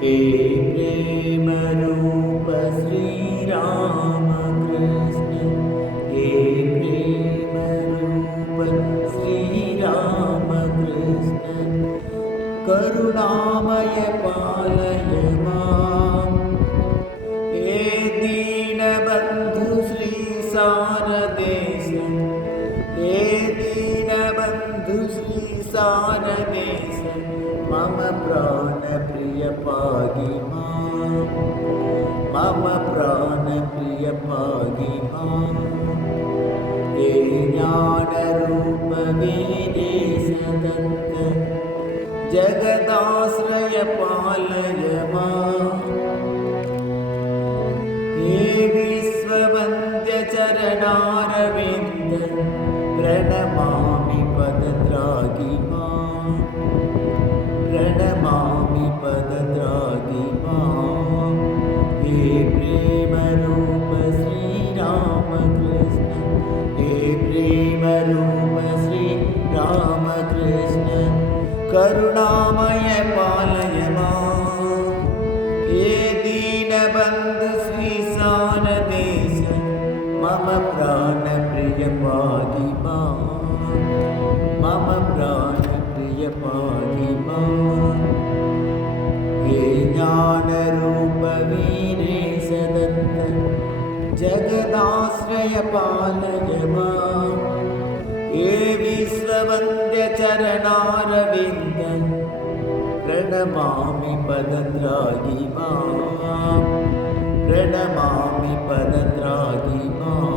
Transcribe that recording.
हे प्रेमरूप श्रीरामकृष्ण, हे प्रेमरूप श्रीरामकृष्ण, करुणामय पालय मां। हे दीनबन्धु श्री शारदेश, हे दीनबन्धु श्री शारदेश, मम प्राणप्रिय पाहि मां, मम प्राणप्रिय पाहि मां। हे ज्ञानरूप वीरेश दत्त, जगदाश्रय पालय मां। हे विश्ववन्द्य चरणारविन्द, प्रणमामि पदद्राघि मां, प्रणमामि पदद्राघि मां। हे प्रेमरूप श्रीरामकृष्ण, हे प्रेमरूप श्रीरामकृष्ण, करुणामय पालय मां। हे दीनबन्धु श्री शारदेश, मम प्राणप्रिय पाहि मां, मम प्राणप्रिय पाहि मां। हे ज्ञानरूप वीरेश दत्त, जगदाश्रय पालय मां। हे विश्ववन्द्य चरणारविन्द, प्रणमामि पदद्राघि मां, प्रणमामि पदद्राघि मां।